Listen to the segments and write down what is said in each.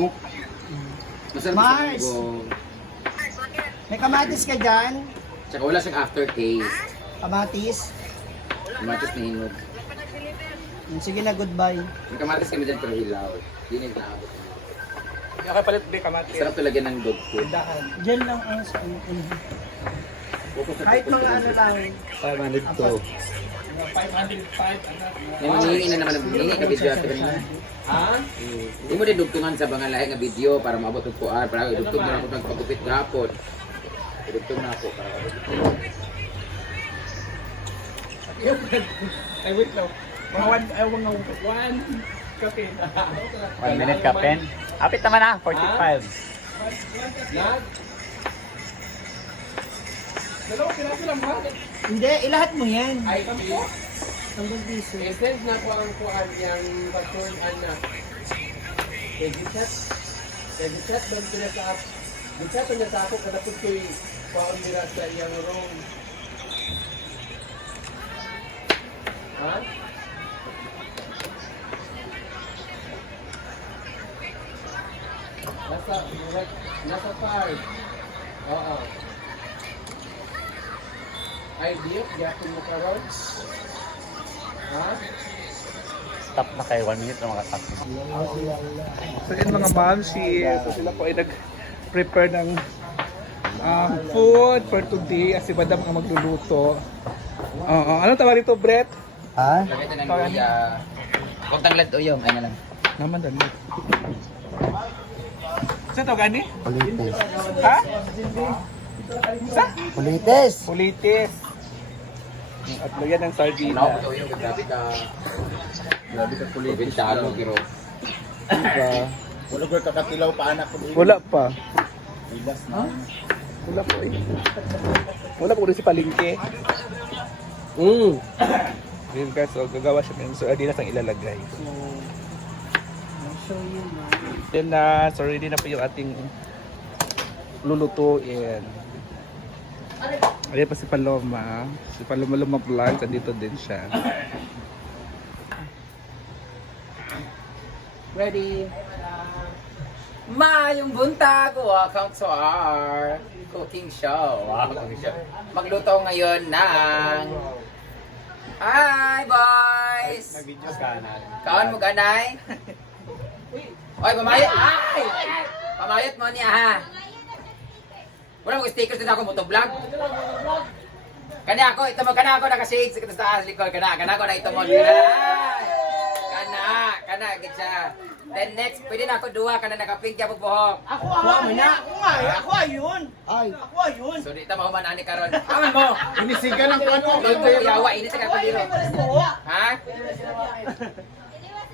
hinok. Masarap sa Mars! munggo. May kamatis ka dyan? Tsaka wala siyang aftertaste. Kamatis? Kamatis na hinog. Sige na, goodbye. May kamatis kami dyan pero hilaw. Yun yung naabot. Nakapalit ba yung kamatis? Sarap talaga ng dog food. Diyan lang ang sa ano. Kahit mga ano lang. 500 to. 505, May manghihingi na naman ng manghihingi ka video ate kanina. Ha? Hindi mo din dugtungan sa mga lahi nga video para maabot ng kuan. Para idugtong na ako nagpagupit gapon. Idugtong na ako para Ay, wait lang. Mga one kape. 1 minute ka, pen. Apit naman ah, 45. Nag? Dalawa piraso lang ba? Hindi, ilahat mo yan. Ay, kami. Hanggang piso. Essence na ko ang kuhan yung baton anak. Egichat bang pinaka Gichat ang natako kadapot ko'y kuhan nila sa iyang room. Ha? Nasa 5. Oo. Idea, gapon mo karon. Ha? Stop na kayo, 1 minute na makatap. So yun mga mamsi, so sila po ay nag-prepare ng food for today as si Madam ang magluluto. Ano tawag dito, Brett? Ha? lagay ito ng luya. Huwag tang lad uyong. Ay na lang. Naman dali. Saan to gani? Pulites. Ha? Sa? Pulites! Pulitis. At lagyan ng Ano sardina. ko uyong. Grabe ka. Grabe ka kulit. Provinciano pero. Wala ko kakatilaw pa anak ko dito. Wala pa. Ilas na. Wala pa eh. Wala po rin si Palingke. Yun guys, so gagawa siya ng sardinas ang ilalagay. Then so ready na po yung ating lulutuin. Ayan pa si Paloma. Si Paloma Vlog, andito din siya. Ready? Mayong buntag, welcome to our cooking show. Magluto ngayon ng... Hi boys! Nag-video ka na. Kaon mo ganay? Oy, pamayot! Ay! Pamayot mo niya ha! Wala mo stickers din ako motovlog. Kani ako, ito mo, kana ako naka-shades sa taas likod, kana ako na ito mo. Kana, gitsa. Then next, pwede na ako duha, kana naka-pink yung buhok. Ako nga eh. Ako ayun. Ay. Ako ayun. So di ta mahuman ani karon. Aman mo. Inisigan ng kuwan mo. Luto yawa ini sa kapaliro. Ha?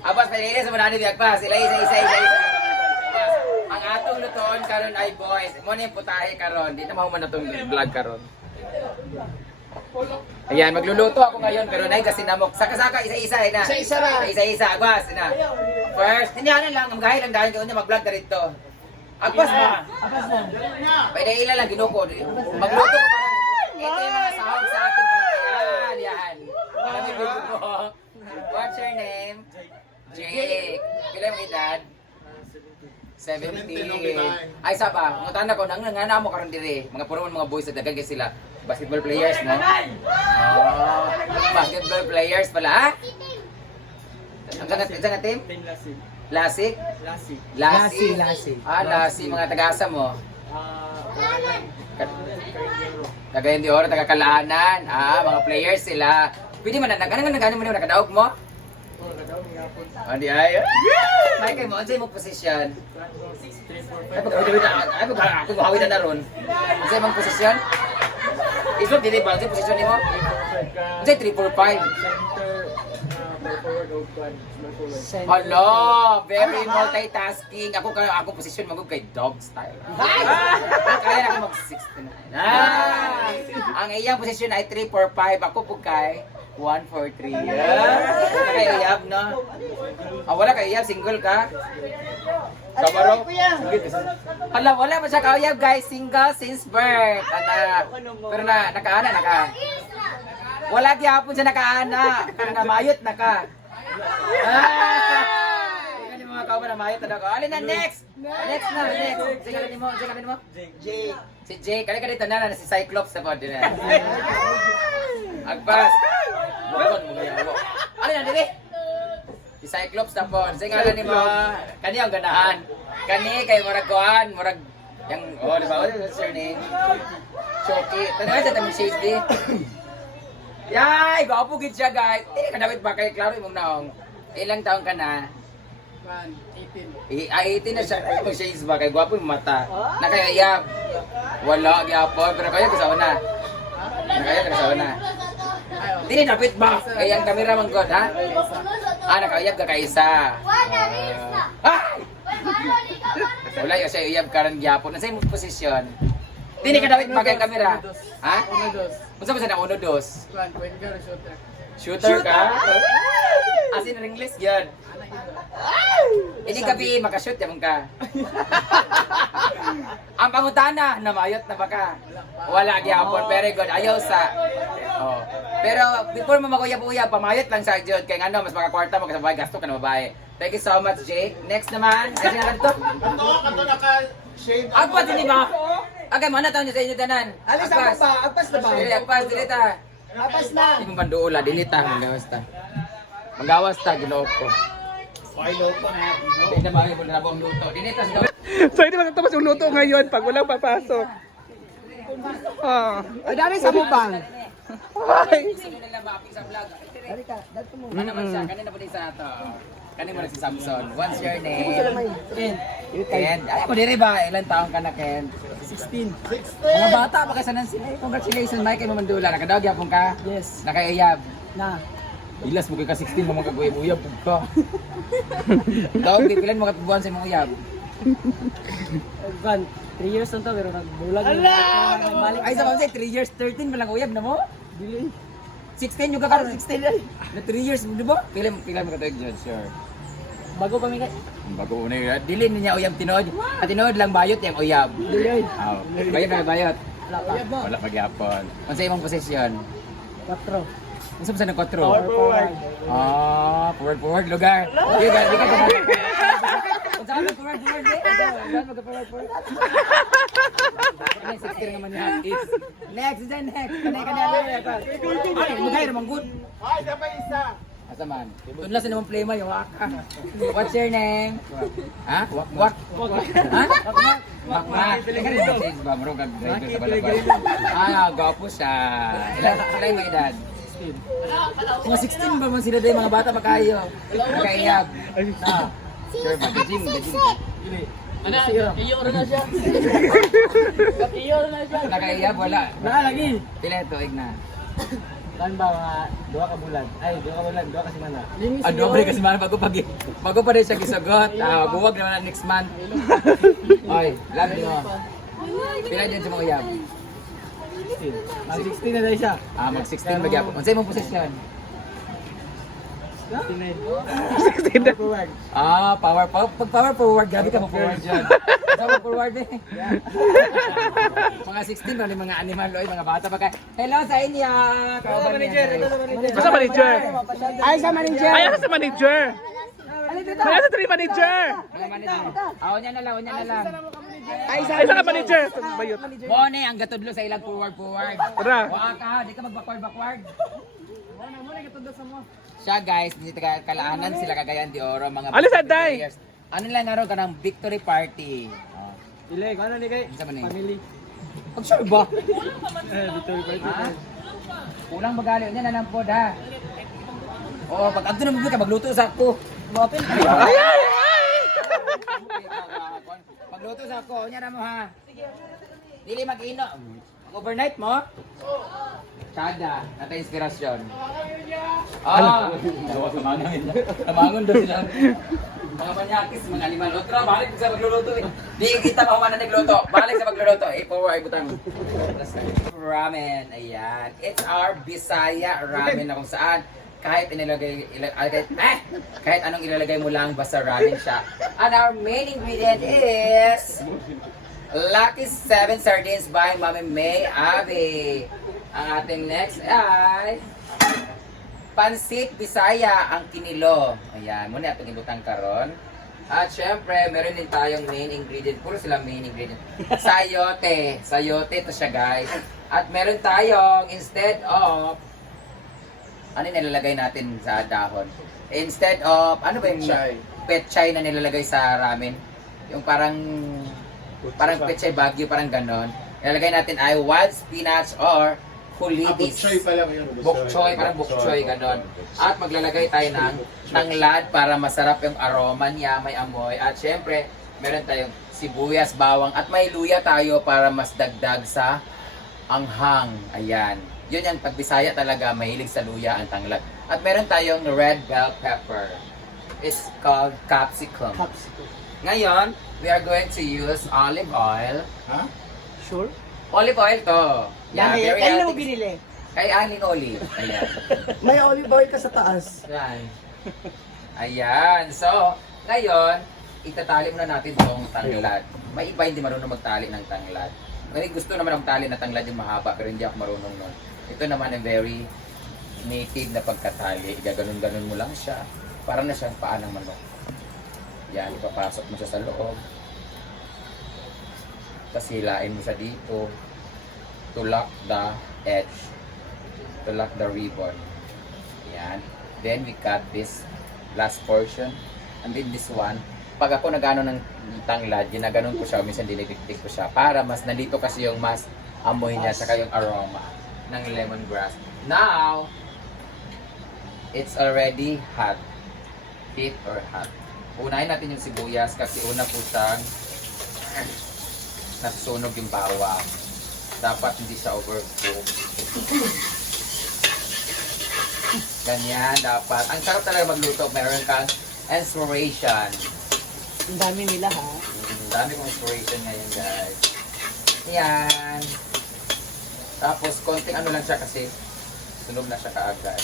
Abas pwede sa manani biag pa. Sila isa. Ang atong lutoon karon ay boys. Mo ni putahe karon. Di na mahuman natong vlog karon. Ayan, magluluto ako ngayon pero nay kasi namok. Saka-saka isa-isa na. Isa-isa ra. Isa-isa agwas na. First, hindi lang ang gahil lang dahil kung mag-vlog ka rito. Agwas ba? Apas na. Pwede ila lang ginuko. Magluto ko parang ito yung mga sahog sa ating pagkayan. Yan. Parang ginuko ko. What's your name? Jake. Kailan mo edad? 17. Ay, isa pa. Muntahan ako. Nangangana mo karon dire. Mga puro mga boys na dagan kasi sila. Basketball players, no? Oh, basketball players pala, ha? Ang sangat team? Lasik? Lasik. Ah, Lasik. Mga tagasa mo? Cagayan de Oro, taga-Kalaanan. Ah, mga players sila. Pwede man, nagano mo na, nakadaog mo? Hindi ay. May kayo mo, ano mo position? Ay, ako mahawin na ron. Ano sa'yo mong posisyon? Islog, dili ba? Ano sa'yo posisyon mo? Ano sa'yo 3-4-5? Hello! Very multitasking. Ako posisyon magod kay dog style. Kaya na ako mag-69. Ang iyang posisyon ay 3-4-5. Ako po kay 1-4-3. Kaya iyab, no? Wala kay iyab, single ka? Sabaro? Hala, wala pa siya kauyab guys, single since birth. Pero nakaana. Wala gyapon siya nakaana. Pero namayot na ka. Yan yung mga ba na mayot na ako. Alin na, next! Next na, next. Sige, kanin mo, sige, kanin mo. Jake. Si Jake, kali ka dito na si Cyclops na po din. Agpas. Bukon mo ngayon mo. Alin na, dili? Si Cyclops na po. Sige, kanin mo. Kani ang ganahan. Kani, kay Murag Kuhan, Murag... Yang, oh, di ba? What's your name? Choki. Tanong sa tamang shades di. Yay! Gwapo gid siya, guys. Hindi ka dapat ba kay klaro imong naong. Ilang taon ka na? 18. 18 na siya. Ay, shades ba? Kay gwapo yung mata. Nakayayab. Wala, gyapon. Pero kaya kasawa na. Nakaya kasawa na. Hindi dapat ba? Kaya ang kamera man god, ha? Nakayayab ka kaisa. Ay! Wala yung siya iyab karon gyapon. Nasa imong posisyon? Dili ka dapat bagay ang kamera. Ha? Unsa ba sa na 1-2? Shooter ka? As in English yun. Hindi ka bi makashoot yaman ka. Ang pangutana, namayot na ba ka? Wala gyapon. Very good. Ayaw sa. Oh. Pero before mo maguyab-uyab, pamayot lang sa jud kay ngano mas makakwarta mo kasi babae gasto ka na babae. Thank you so much, Jake. Next naman, ay sinabi to. Kanto naka-shade. Agpas din ba? Okay, mana taon niya sa inyo tanan. Alis ako ba? Agpas na ba? Dili, agpas, dilita. Agpas na. Hindi mo banduula, dilita. Magawas ta. Magawas ta, ginoo ko. Pilo pa na. Hindi na bagay mo na buong luto. Dilita sa gawin. So hindi matapos yung luto ngayon pag walang papasok. Ah. Ay, dali sa mubang. Ay. Sino nila maaping sa vlog? Dali ka, dali mo. Ano naman siya? Kanina po din sa ato. Kanina mo na si Samson. What's your name? Ken. Ay mo diri ba? Ilan taong ka na, Ken? 16. Mga bata, makasanan sila. Congratulations, Mike. Kay Mamandula. Nakadawag yapon ka? Yes. Nakayayab. Na. Ilas mo ka 16 mo mga uyab-uyab pug ka. Dawag di pilan mo katubuan sa imong uyab. Van, 3 years na to pero nagbulag. Balik. Ay sa kasi 3 years 13 pa lang uyab na mo. Dili. 16 yung kakaro 16 ay. Na 3 years di ba? Pila mo ka tawag judge, sure. Bago pa mi kay. Bago una yun. Dili niya uyab tinod. At tinod lang bayot yung uyab. Dili. Aw. Bayot na bayot. Wala pa. Wala pagyapon. Unsa imong posisyon? 4. Unsa ba sa nagkwatro? Forward. Forward lugar. Di ka Unsa ka forward di? Unsa forward. Ay, 16 naman niya. Next, then next. Kanay. Ay, magay ramang good. Ay, dapat isa. Asa man? Tunla sa namang play mo yung waka. What's your name? Ha? Wak. Ha? Wak. Teka rin yung change ba? Marong kag-driver sa balabas. Gapo siya. Ilan yung edad? Mga 16 ba man sila dahil mga bata pa kayo? Nakaiyab. Sure ba? Gajing. Iyo na siya. Iyo na siya. Nakaiyab, wala. Wala lagi. Pila ito, Igna. Kan ba mga 2 ka bulan? Ay, 2 ka bulan, 2 ka semana. Dobre kasi man bago pa rin siya gisagot. Buwag naman next month. Oy, love you. Pila dyan sa mga uyab? 16 na dahil siya. Mag-16 magyapon. Unsay imong posisyon? 16 forward. Pag power forward, gabi ka mo forward dyan. Sama forward eh. Mga 16 ba mga animal oy, mga bata pa kay. Hello sa inyo. Manager. Sa manager. Ay, sa manager. Ay, sa manager. Ay, sa three manager. Niya na lang. Ay, Ay, sa manager. Bayot. Mo ni ang gatudlo sa ilang forward. Tara. Wa ka, di ka mag-backward. Siya guys, di kalaanan sila Cagayan de Oro mga Alis, Aday? players. Ano lang naroon ka ng victory party? Dili, ano ni kay? Isa man eh. Family. Pag sure ba? Victory party. Ha? Kulang magali. Yan na lang po ha. Oo, pag anto naman ka, magluto sa ako. Mapil. Magluto sa ako. Yan na mo ha. Dili mag-ino. Overnight mo? Kada. Nata inspirasyon. Namangon doon sila. Mga manyakis, mga animal. Otra, balik sa magluluto eh. Di kita mahuman na nagluto. Balik sa magluluto. Forward, butang. Ramen. Ayan. It's our Bisaya ramen na kung saan kahit kahit anong ilalagay mo lang basta ramen siya. And our main ingredient is Lucky 7 Sardines by Mami May Abby. Ang ating next ay Pansit Bisaya ang kinilo. Ayan, muna itong ibutang karon. At syempre, meron din tayong main ingredient. Puro sila main ingredient. Sayote. Sayote to siya, guys. At meron tayong, instead of, ano yung nilalagay natin sa dahon? Instead of, ano ba yung petchay na nilalagay sa ramen? Yung parang petchay bagyo, parang ganon. Nilalagay natin ay wild spinach or kulitis. Bok choy pa lang yun. Bok choy, parang bok choy, ganon. At maglalagay tayo ng tanglad para masarap yung aroma niya, may amoy. At syempre, meron tayong sibuyas, bawang, at may luya tayo para mas dagdag sa anghang. Ayan. Yun yung pagbisaya talaga, mahilig sa luya ang tanglad. At meron tayong red bell pepper. It's called capsicum. Ngayon, we are going to use olive oil. Ha? Sure? Olive oil to. Yeah, Dahil, very kailan mo healthy. binili? Kay Aling Olive. Ayan. May olive oil ka sa taas. Ayan. Ayan. So, ngayon, itatali muna natin itong tanglad. May iba hindi marunong magtali ng tanglad. May gusto naman ang tali na tanglad yung mahaba, pero hindi ako marunong nun. Ito naman ay very native na pagkatali. Gaganon-ganon mo lang siya. Para na siyang paa ng manok. Yan, ipapasok mo siya sa loob. Tapos hilain mo siya dito. To lock the edge. To lock the ribbon. Yan. Then we cut this last portion. And then this one. Pag ako nagano ng tanglad, ginaganon ko siya, minsan dinidikdik ko siya. Para mas nandito kasi yung mas amoy niya, saka yung aroma ng lemongrass. Now, it's already hot. Heat or hot. Unahin natin yung sibuyas kasi una po siyang nasusunog yung bawang. Dapat hindi siya overcook. Ganyan, dapat. Ang sarap talaga magluto. Meron kang inspiration. Ang dami nila ha. Dami kong inspiration ngayon, guys. Yan. Tapos, konting ano lang siya kasi sunog na siya kaagad.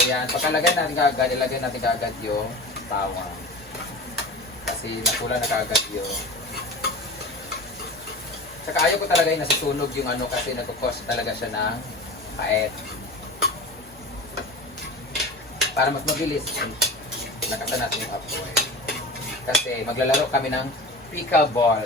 Ayan, pagkalagay natin kaagad, ilagay natin kaagad yung bawang. Kasi nakula na kaagad yung. Tsaka ayaw ko talaga yung nasusunog yung ano kasi nagkukos talaga siya ng pait. Para mas mabilis, nakata natin yung apoy. Kasi maglalaro kami ng pickleball.